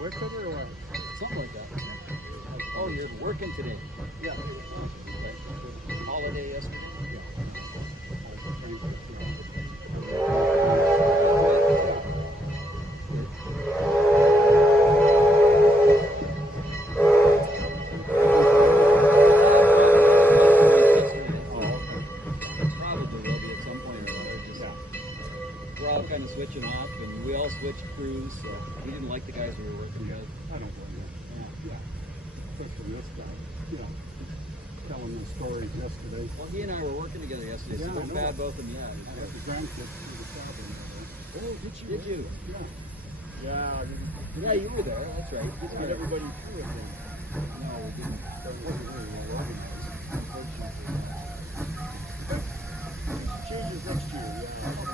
with it or what? Something like that. Oh, you're working today? Yeah. Holiday yesterday? Kind of switching off, and we all switched crews, so we didn't like the guys we were working with. I don't blame you. Yeah. Especially this guy. Yeah. Telling the stories yesterday. Well, he and I were working together yesterday, so don't bad both of them yet. I had the grandkids to the cabin. Oh, did you? Yeah. Yeah, you were there, that's right. Just get everybody through it then. No, we didn't. That wasn't really well organized. Changes next year, yeah.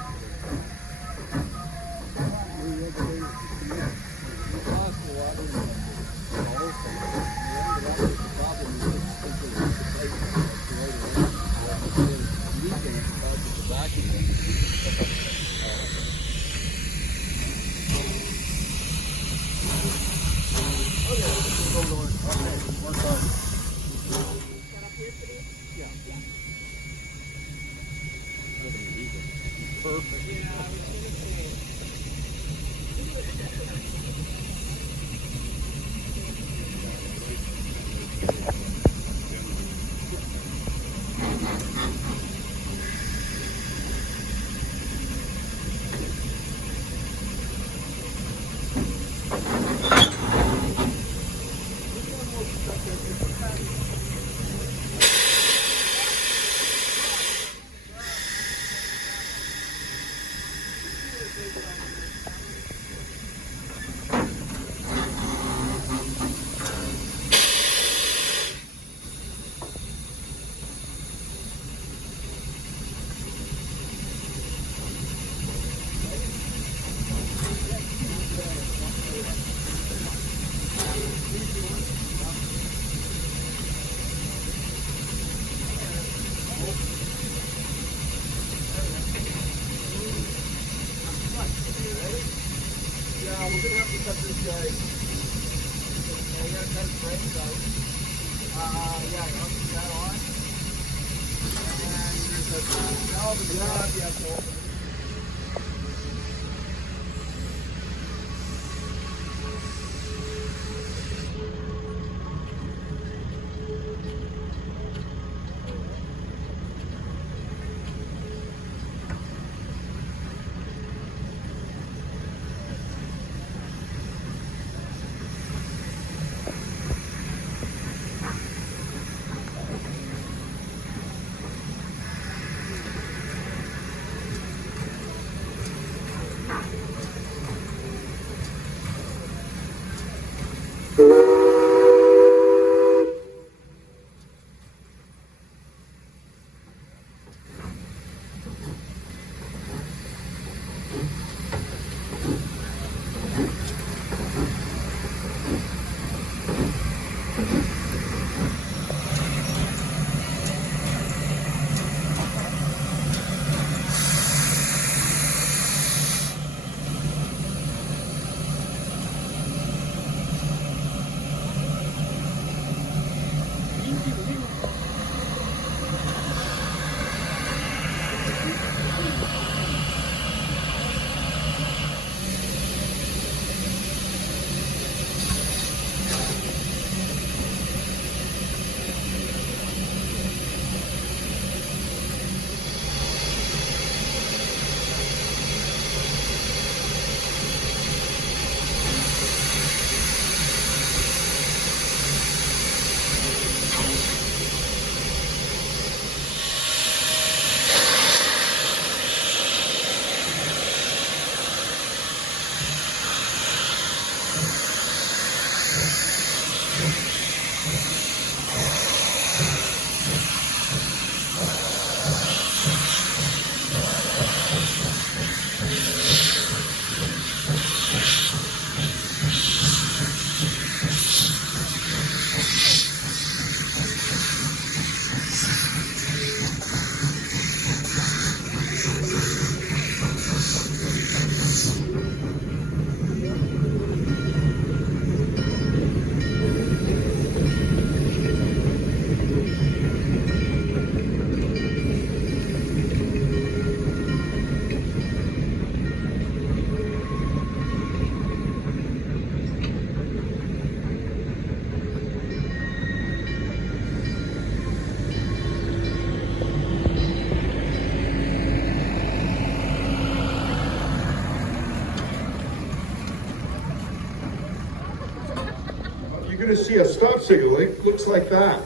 you're gonna see a stop signal. It looks like that.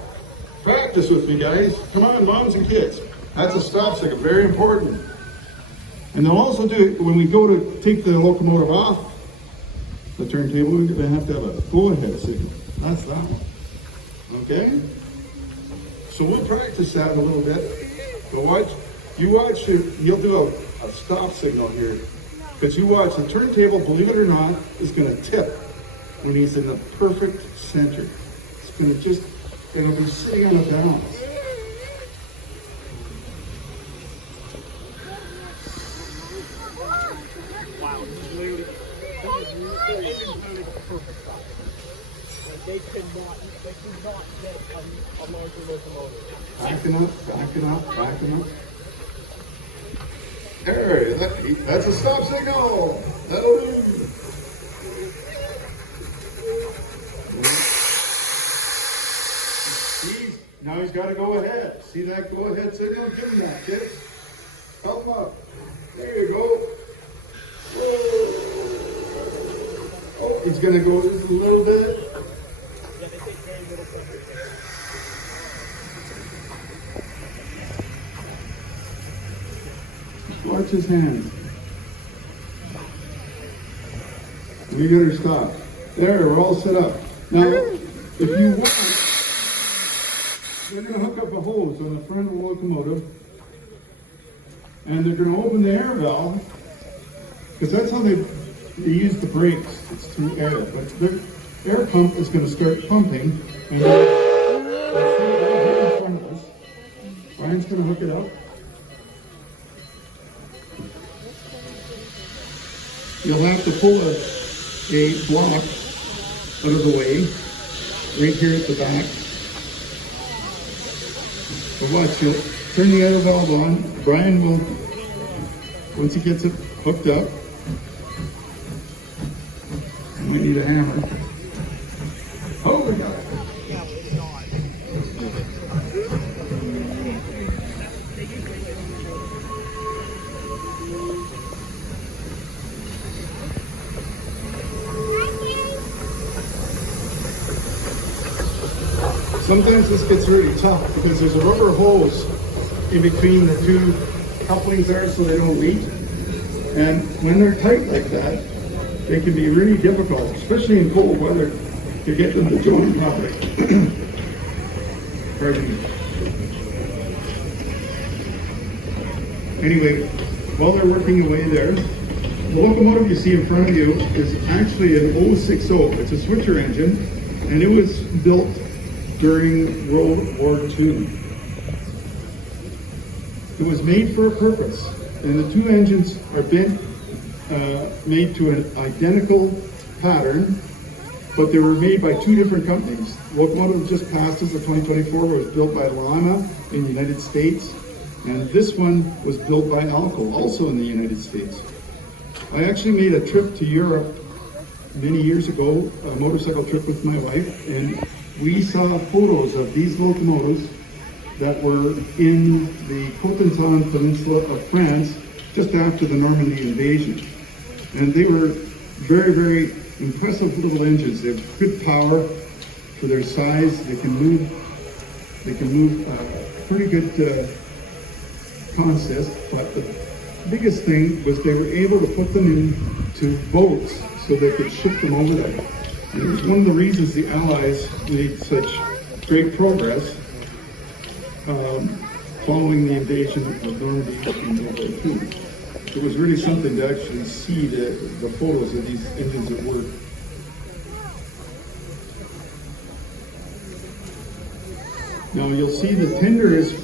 Practice with me, guys. Come on, moms and kids. That's a stop signal, very important. And they'll also do it when we go to take the locomotive off the turntable, we're gonna have to have a go-ahead signal. That's that one. Okay? So we'll practice that a little bit. But you'll do a stop signal here. Because you watch, the turntable, believe it or not, is gonna tip when he's in the perfect center. It's gonna it'll be sitting on a balance. Wow, this is literally the perfect size. They cannot get a larger locomotive. Backing up. There, that's a stop signal. That'll do. Now he's got to go ahead. See that go ahead signal? Give him that, kids. Help him up. There you go. Oh, he's going to go just a little bit. Watch his hands. We get her stop. There, we're all set up. Now, if you want, they're going to hook up a hose on the front of the locomotive, and they're going to open the air valve, because that's how they use the brakes. It's through air, but the air pump is going to start pumping, and right here in front of us. Brian's going to hook it up. You'll have to pull a block out of the way, right here at the back. But watch, you'll turn the air valve on. Brian will, once he gets it hooked up, you might need a hammer. Oh, we got it. Sometimes this gets really tough because there's a rubber hose in between the two couplings there so they don't leak. And when they're tight like that, they can be really difficult, especially in cold weather, to get them to join properly. Pardon me. Anyway, while they're working away there, the locomotive you see in front of you is actually an 060. It's a switcher engine, and it was built during World War II. It was made for a purpose, and the two engines are made to an identical pattern, but they were made by two different companies. The locomotive just passed us, the 2024, was built by Lima in the United States, and this one was built by Alco, also in the United States. I actually made a trip to Europe many years ago, a motorcycle trip with my wife, and we saw photos of these locomotives that were in the Cotentin Peninsula of France just after the Normandy invasion. And they were very, very impressive little engines. They have good power for their size. They can move pretty good consist. But the biggest thing was they were able to put them into boats so they could ship them over there. And it was one of the reasons the Allies made such great progress following the invasion of Normandy in World War II. It was really something to actually see the photos of these engines at work. Now you'll see the tender is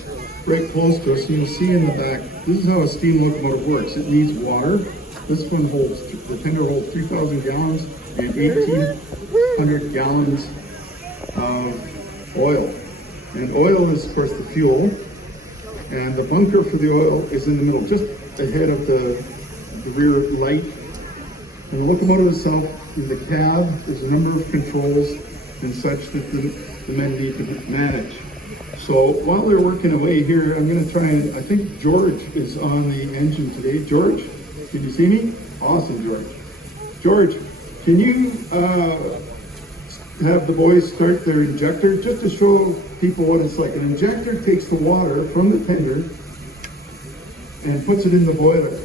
right close to us, and you'll see in the back, this is how a steam locomotive works. It needs water. This one holds, the tender holds 3,000 gallons and 1,800 gallons of oil. And oil is, of course, the fuel. And the bunker for the oil is in the middle, just ahead of the rear light. And the locomotive itself, in the cab, there's a number of controls and such that the men need to manage. So while they're working away here, I'm going to try and, I think George is on the engine today. George, can you see me? Awesome, George. George, can you have the boys start their injector just to show people what it's like. An injector takes the water from the tender and puts it in the boiler.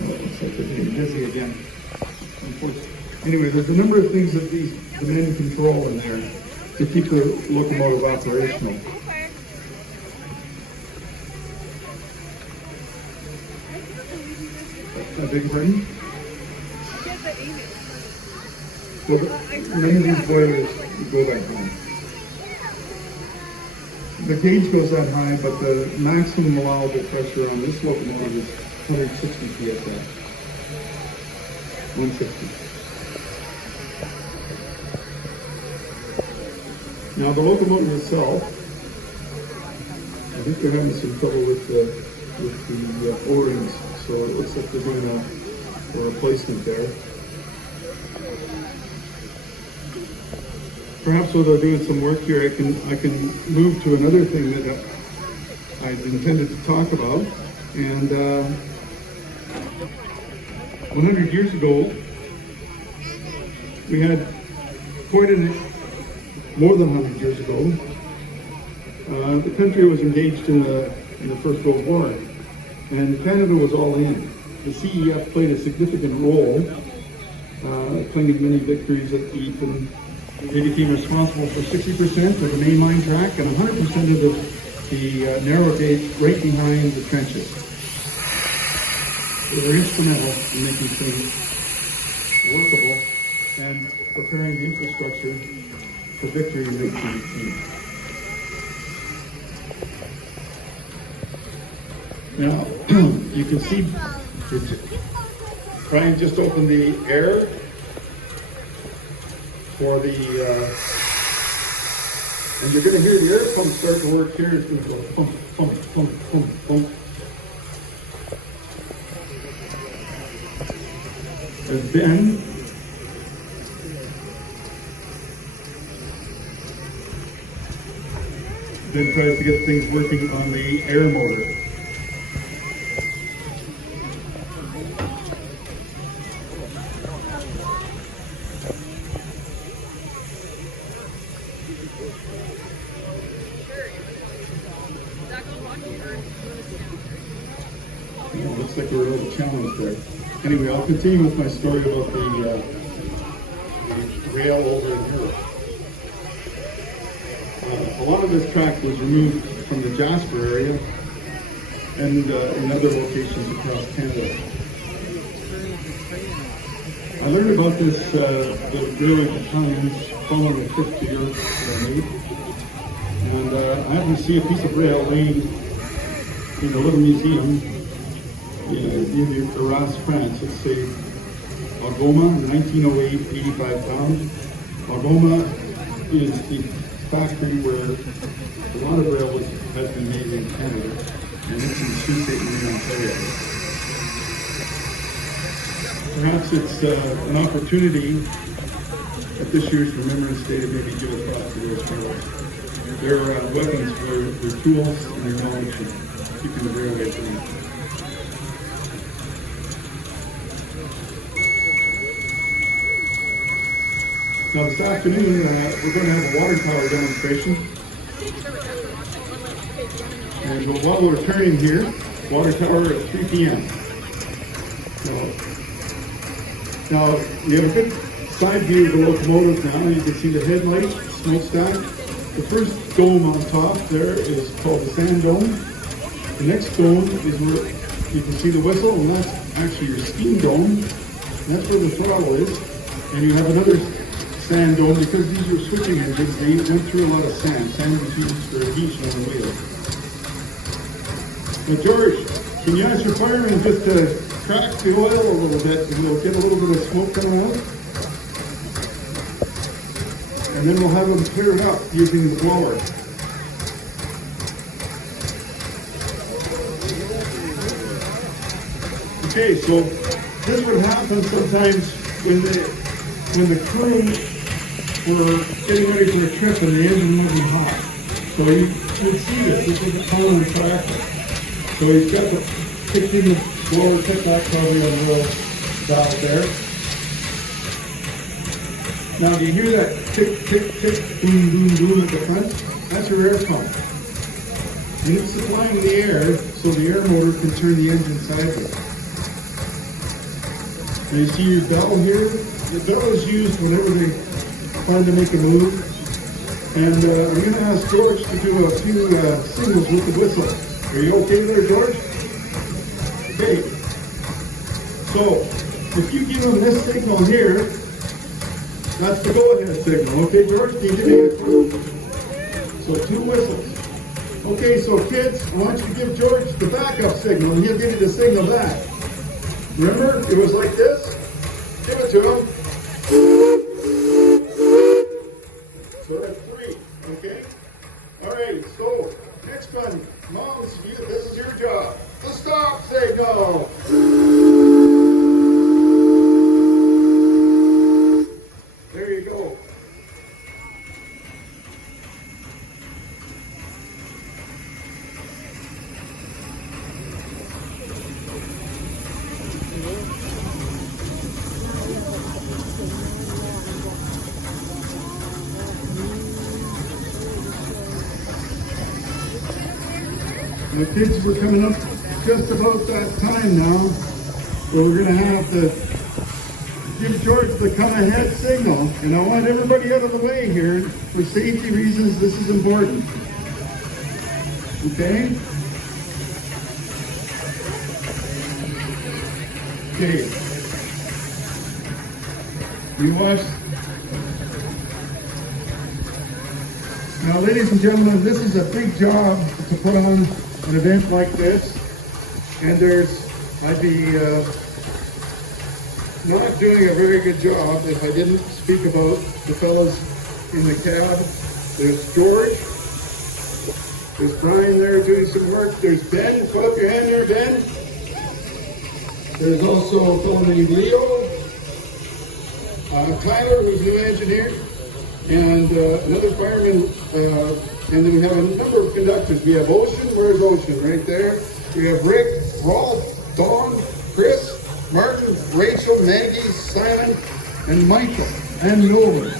Looks like they're getting busy again. Anyway, there's a number of things that the men control in there to keep the locomotive operational. I beg your pardon? Well, none of these boilers go that high. The gauge goes that high, but the maximum allowable pressure on this locomotive is 160 psi. 160. Now the locomotive itself, I think they're having some trouble with the O-rings, so it looks like they're doing a replacement there. Perhaps while they're doing some work here, I can move to another thing that I'd intended to talk about. And 100 years ago, we had quite more than 100 years ago, the country was engaged in the First World War, and Canada was all in. The CEF played a significant role, claiming many victories at the Ypres. They became responsible for 60% of the main line track and 100% of the narrow gauge right behind the trenches. They were instrumental in making things workable and preparing the infrastructure for victory in 1918. Now, you can see Brian just opened the air for the, and you're going to hear the air pump start to work here. It's going to go pump, pump, pump, pump, pump. And then tries to get things working on the air motor. Looks like we're a little challenged there. Anyway, I'll continue with my story about the rail over in Europe. A lot of this track was removed from the Jasper area and in other locations across Canada. I learned about this, the railway battalions following the trip to Europe that I made. And I happened to see a piece of rail laying in a little museum near Arras, France. It's a Algoma, 1908, 85 pounds. Algoma is the factory where a lot of rail has been made in Canada, and it's in Sioux State, Ontario. Perhaps it's an opportunity at this year's Remembrance Day to maybe give a thought to those railways. Their weapons were their tools and their knowledge of keeping the railways running. Now this afternoon, we're going to have a water tower demonstration. And while we're turning here, water tower at 3 p.m. Now, we have a good side view of the locomotive now. You can see the headlight, smokestack. The first dome on top there is called the sand dome. The next dome is where you can see the whistle, and that's actually your steam dome. That's where the throttle is. And you have another sand dome, because these are switching engines, they went through a lot of sand. Sand was used for adhesion on the wheel. Now George, can you ask your fireman just to crack the oil a little bit and we'll get a little bit of smoke coming out? And then we'll have them clear it up using the blower. Okay, so this would happen sometimes when the crew were getting ready for a trip and the engine wasn't hot. So you would see this. This is a common practice. So he's got the kicked in the Forward pickup, probably a little valve there. Now, do you hear that tick, tick, tick, boom, boom, boom at the front? That's your air pump. And it's supplying the air so the air motor can turn the engine sideways. And you see your bell here? The bell is used whenever they plan to make a move. And I'm going to ask George to do a few signals with the whistle. Are you okay there, George? Okay. So, if you give him this signal here, that's the go-ahead signal. Okay, George? Can you give me a clue? So 2 whistles. Okay, so kids, I want you to give George the backup signal, and he'll give you the signal back. Remember, it was like this. Give it to him. So that's 3, okay? All right, so next one. Moms, this is your job. The stop signal. There you go. The kids, we're coming up just about that time now where we're going to have to give George the come ahead signal. And I want everybody out of the way here. For safety reasons, this is important. Okay? Okay. You watch. Now, ladies and gentlemen, this is a big job to put on an event like this, and I'd be not doing a very good job if I didn't speak about the fellas in the cab. There's George, there's Brian there doing some work, there's Ben, put up your hand there, Ben. There's also a fellow named Leo, Tyler, who's the new engineer, and another fireman, and then we have a number of conductors. We have Ocean, where's Ocean? Right there. We have Rick, Rolf, Dawn, Chris, Martin, Rachel, Maggie, Simon, and Michael, and Nolan.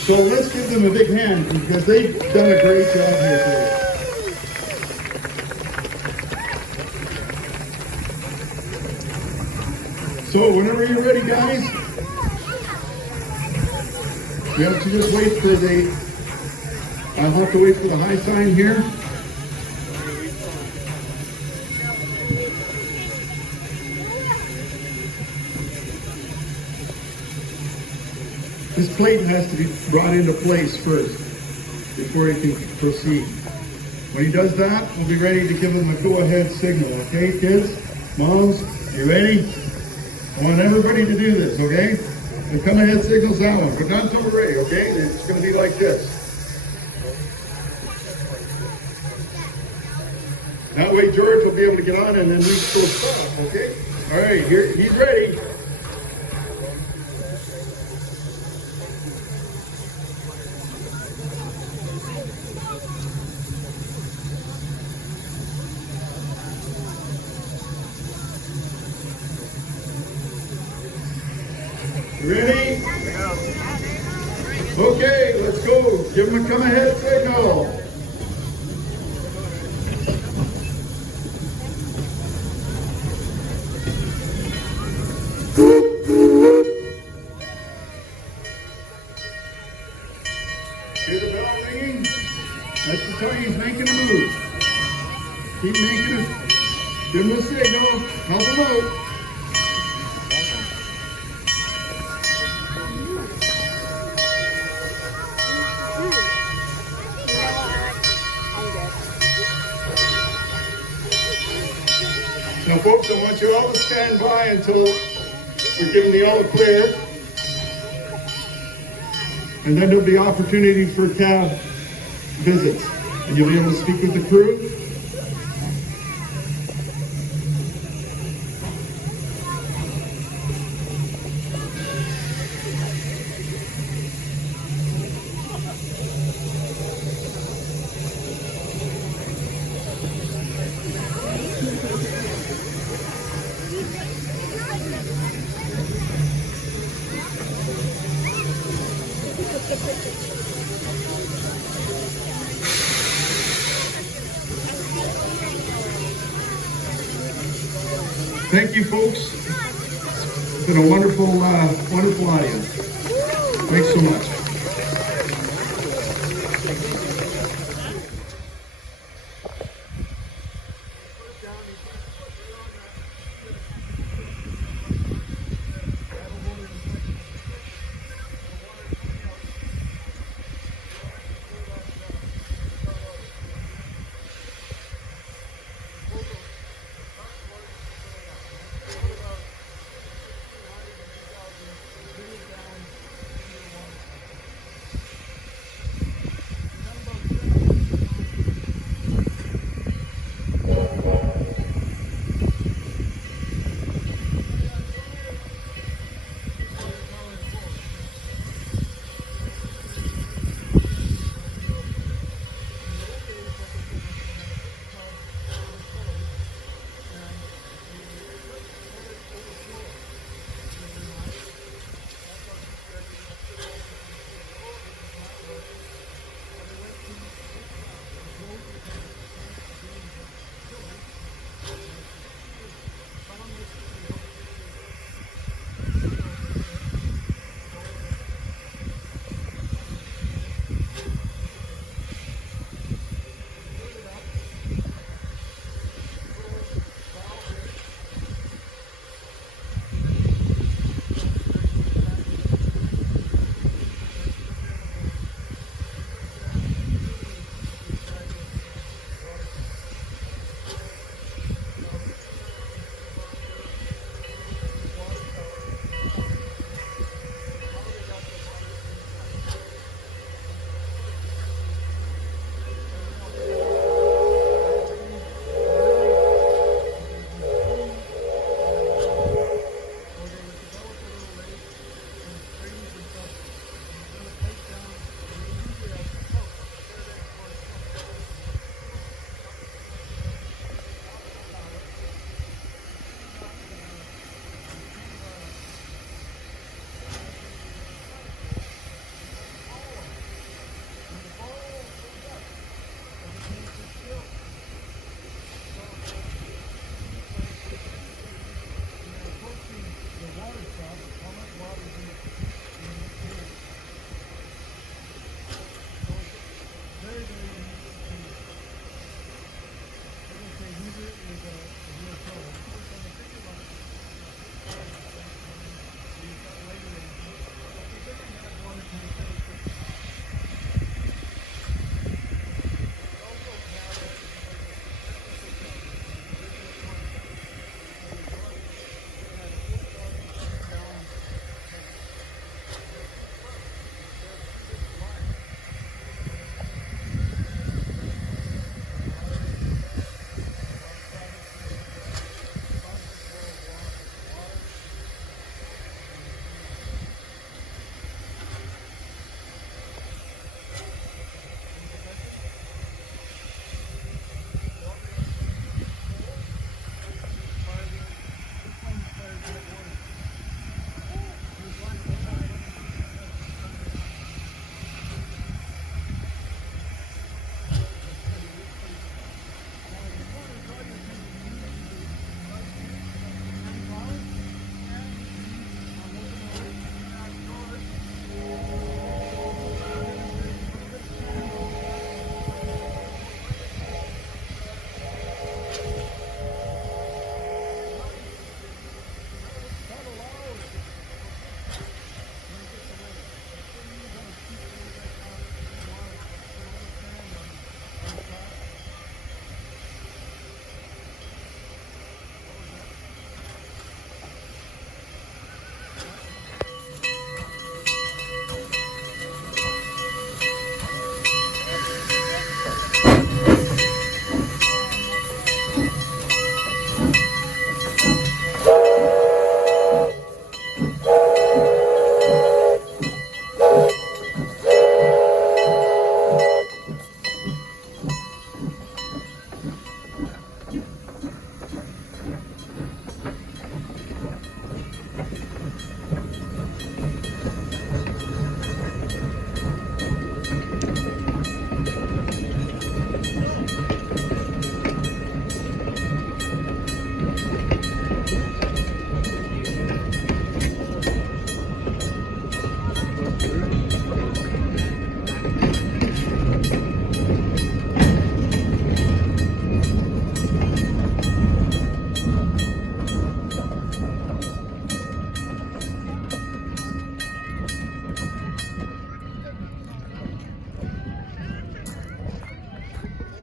So let's give them a big hand because they've done a great job here today. So whenever you're ready, guys, we have to just wait for I'll have to wait for the high sign here. This plate has to be brought into place first before he can proceed. When he does that, we'll be ready to give him a go-ahead signal. Okay, kids? Moms, you ready? I want everybody to do this, okay? The come-ahead signal's that one, but not until we're ready, okay? It's going to be like this. That way George will be able to get on and then we go stop, okay? All right, here, he's ready. Ready? Okay, let's go. Give him a come ahead signal. Hear the bell ringing? That's the time he's making a move. Keep making it. Give him a signal. Help him out. Now, folks, I want you all to stand by until we're given the all clear. And then there'll be opportunity for cab visits. And you'll be able to speak with the crew. Thank you, folks. It's been a wonderful audience. Thanks so much.